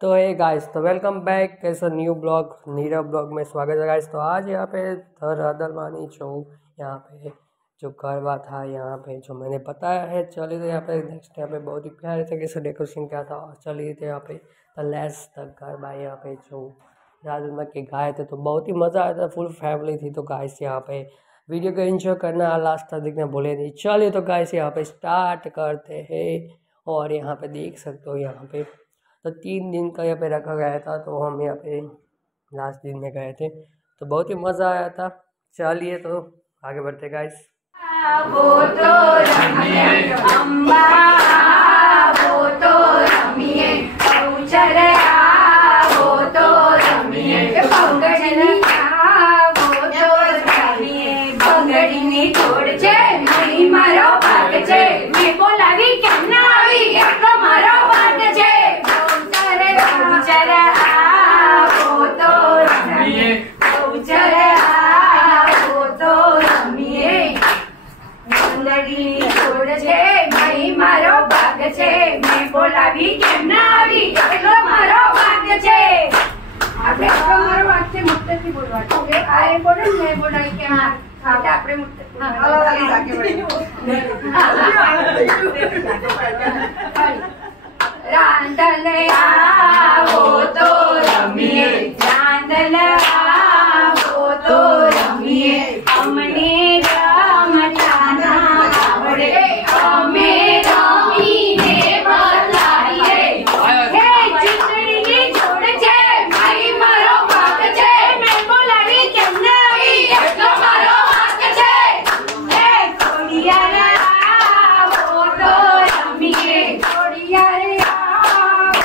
तो hey guys, तो welcome back कैसा न्यू ब्लॉग नीरव ब्लॉग में स्वागत है गाइस। तो आज यहाँ पे धरहदलवानी चौक यहाँ पे जो गरबा था यहाँ पे जो मैंने बताया है, चले थे यहाँ पे नेक्स्ट। यहाँ पे बहुत ही प्यारे तरीके से डेकोरेशन किया था और चले थे यहाँ पे द लेस तक गरबा यहाँ पे जो राजमा के गाए थे, तो बहुत ही मज़ा आया था। फुल फैमिली थी। तो गाइस यहाँ पे वीडियो को एंजॉय करना, लास्ट तक देखना भूले नहीं। चलिए तो गाइस यहाँ पे स्टार्ट करते हैं। और यहाँ पे देख सकते हो यहाँ पे तो 3 दिन का यहाँ पे रखा गया था, तो हम यहाँ पे लास्ट दिन में गए थे, तो बहुत ही मज़ा आया था। चलिए तो आगे बढ़ते गाइस। वो तो रमिए अम्बा, वो तो रमिए औचरया, वो तो रमिए बंगड़ी, वो तो रमिए बंगड़ी ने छोड़ छे नहीं मारो भाग छे, मैं बोलावी केम ना आवी એટલો મારો ભાગ છે। औचरया वो तो रमिए औचरया वो तो रमिए बंगड़ी छोड़ छे भाई मारो भाग छे, मैं बोलावी केम ना आवी એટલો મારો ભાગ છે। આપણે એટલો મારો ભાગ છે મુક્તથી બોલવાનું ઓકે। આ એ બોલે ને બોલાવી કેમ એટલે આપણે મુક્તથી હાલો વાલી જાકે રાંદલયા वो तो रमिए, रांदलया वो तो रमिए अमने रमताना आवड़े अमे रमीने बतलाईए। हे चितड़ी छोड़ छे भाई मारो भाग छे, मैं बोलावी केम ना आवी એટલો મારો ભાગ છે। हे खोड़ियारा वो तो रमिए, खोड़ियारा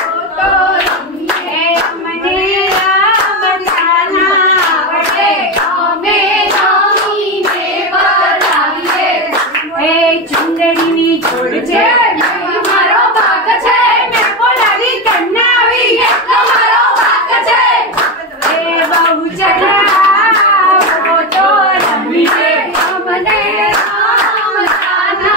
वो तो रमिए अमने रमताना आवड़े अमे रमीने बतलाईए। हे चुंदड़ी छोड़ छे भाई मारो भाग छे, मैं बोलावी केम ना आवी એટલો મારો ભાગ છે। हे बहुचरा वो तो रमिए अमने रमताना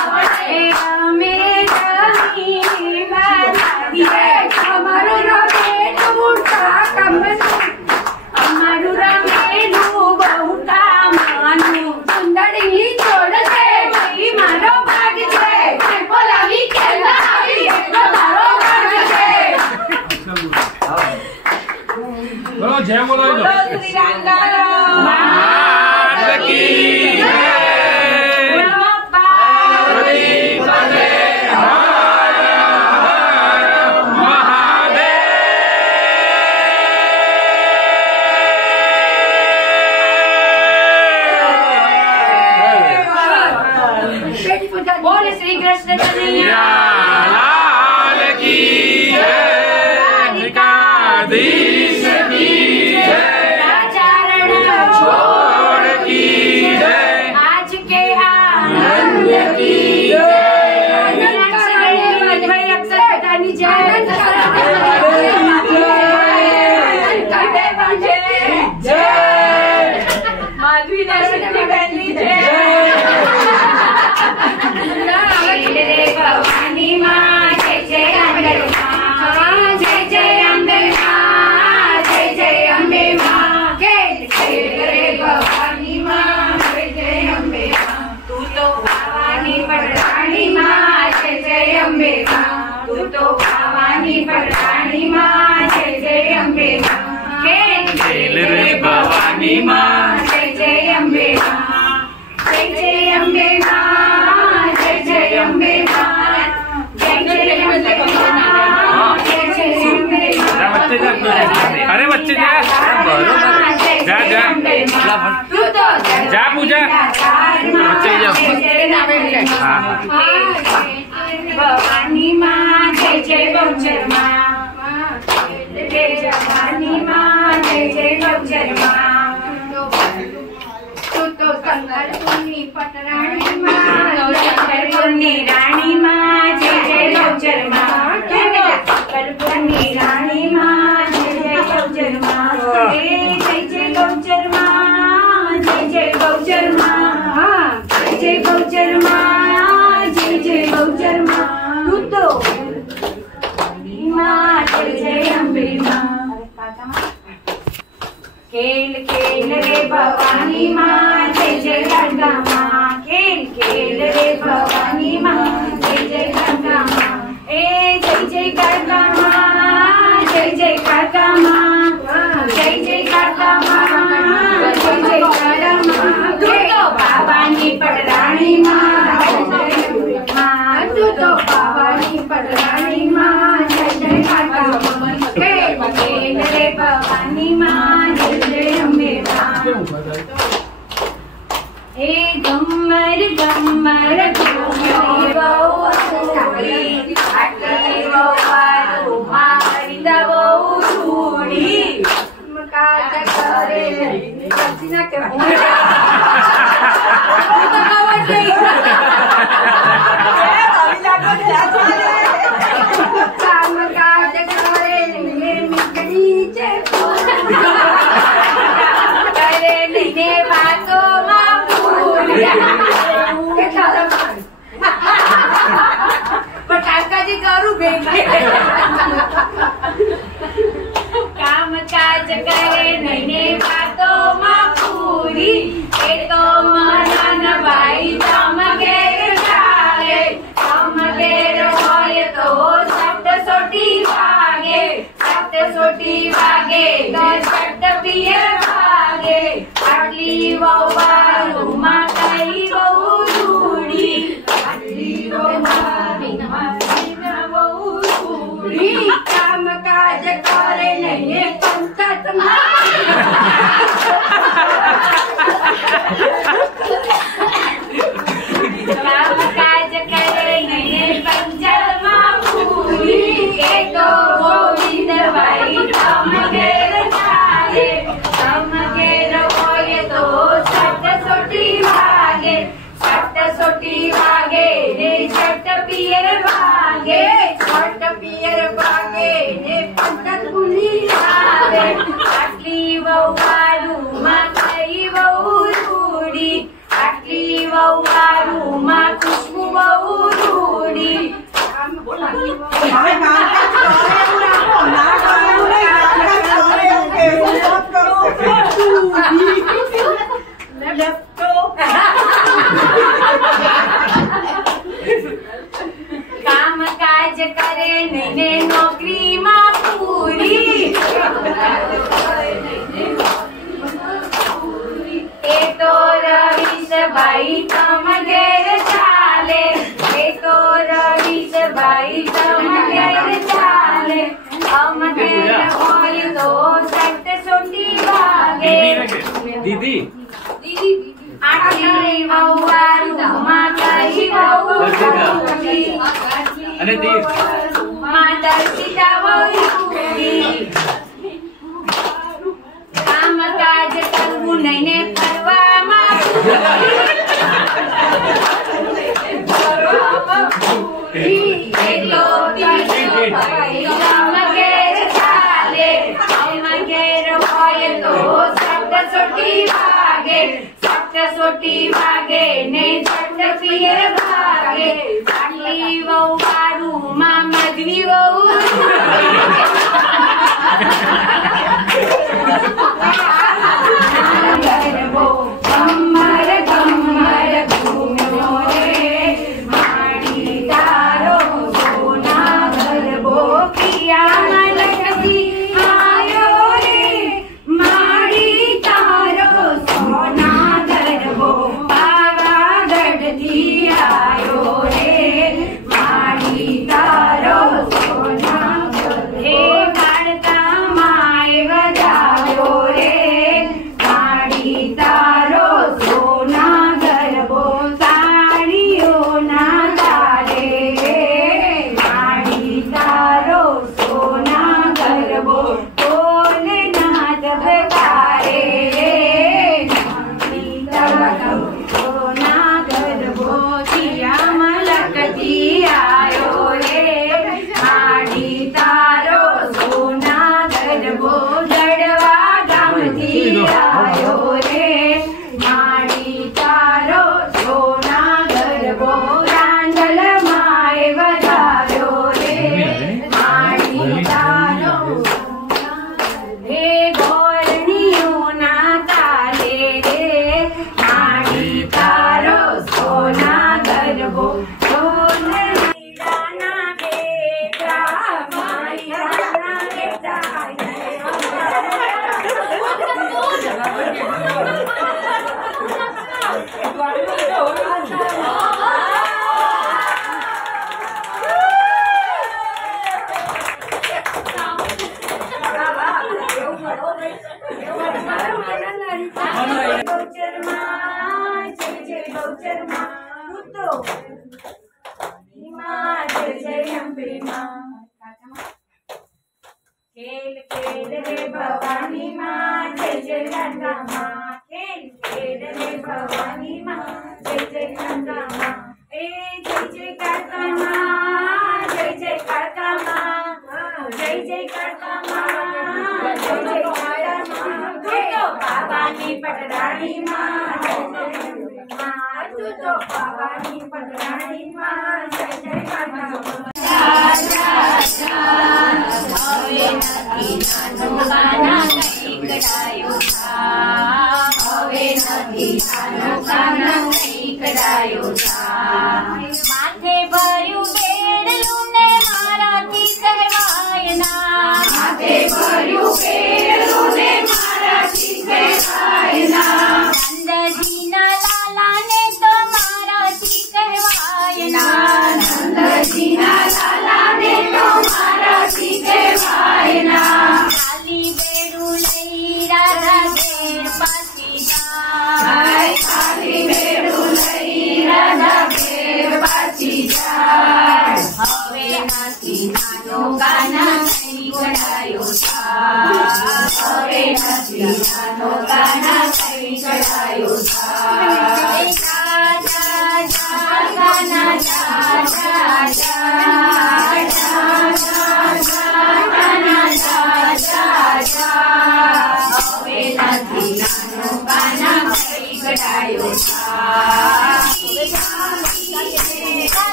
आवड़े अमे रमीने बतलाईए। અમારું રમેલું કામનું, અમારું રમેલું બહુ કામનું, સુંદરી છોડ છે ભાઈ મારો ભાગ છે, મેં બોલાવી કેમ ના આવી એટલો મારો ભાગ છે। બોલો જય બોલો શ્રી રાંગા માત કી જય। बोल श्री कृष्ण कन्हैया लाल की जय, निकाधीश की जय, राचारण छोड़ की जय, आज के आनंद की जय, भाई अक्षर कटानी जय, माधवी दर्शन की पहली जय। भवानी माँ जय जय अम्बे माँ, जय जय अम्बे माँ, जय जय अम्बे माँ, जय जय भवानी माँ, जय जय अम्बे माँ, तू तो भवानी पटरानी माँ, जय जय अम्बे माँ, तू तो भवानी पटरानी माँ, जय जय अम्बे माँ, खेल रे भवानी माँ, जय जय अम्बे माँ, जय जय अम्बे माँ, जय जय अम्बे माँ, अरे बच्चे जा जा जा जा पूजा बच्चे जाओ। भवानी माँ जय जय बहुचर माँ, जय भवानी माँ जय जय बहुचर माँ, तू तो कंकरपुरनी पटरानी माँ, कंकरपुरनी रानी माँ, जय जय बहुचर माँ, कंकरपुरनी रानी माँ, जय जय बहुचर माँ, जय जय बहुचर माँ, जय जय बहुचर माँ, जय जय बहुचर माँ, जय जय बहुचर माँ, तू तो माँ जय जय खेल खेल रे भवानी माँ जय जय गंगा माँ। खेल खेल रे भवानी माँ जय जय गंगा माँ। ए जय जय गंगा माँ जय जय गंगा माँ जय जय गंगा माँ जय जय गंगा माँ। तू तो भवानी पटरानी माँ तू तो भवानी पटरानी माँ जय जय गंगा माँ। खेल खेल रे भवानी माँ जय जय अम्बे माँ। ए गम्मर गम्मर घूमरी बहू छूड़ी आटली बहू मारी दबहू छूड़ी काट करे कच्ची ना के काम काट करे नीचे करे नीचे बातो पटाखा जी करू बेटे काम काज करे नैने बातो माँ पूरी ए तो मन भाई चमकेर चाले चमकेर होय तो सप्त सोटी वागे सप्त पियर भागे आटली वहू माँ कई वहू छूड़ी आटली वहू छूड़ी काम काज करे नहीं पंचत काम काज करे नहीं पंचत माँ पूरी ए तो गोविंद भाई चमकेर चाले चमकेर होय तो सप्त सोटी वागे ने छट पियर भागे ने पंचत पुली आवे आटली वहू माँ कई वहू छूड़ी आटली वहू माँ खुशबू वहू छूड़ी काम काज करे नैने नौकरी माँ पूरी ए तो रवीश भाई चमकेर चाले ए तो रवीश भाई चमकेर चाले चमकेर होय तो सट सोटी वागे दीदी आटली वहू माँ कई वहू अरे दी माँ दर्शिता वहू छूड़ी काम काज करવું नैने फरवा माँ चमकेर चाले चमकेर होय तो सप्त सोटी वागे ने छट पियर भागे आटली वहू माँ मधवी वहू गम्मर गम्मर घूमो रे माड़ी तारो सोना गरबो किया लक्ष्मी आयो रे माड़ी तारो सोना गरबो पावागढ़ थी आयो रे माड़ी तारो सोना गरबो ખેલ ખેલ રે ભવાની માં જય જય ગંગા માં ખેલ ખેલ રે ભવાની માં જય જય ગંગા માં એ જય જય કાકા માં જય જય કાકા માં જય જય કાકા માં જય જય કાકા માં તું તો બાબાની પટરાણી માં જય જય માં તું તો બાબાની પટરાણી માં જય જય કાકા માં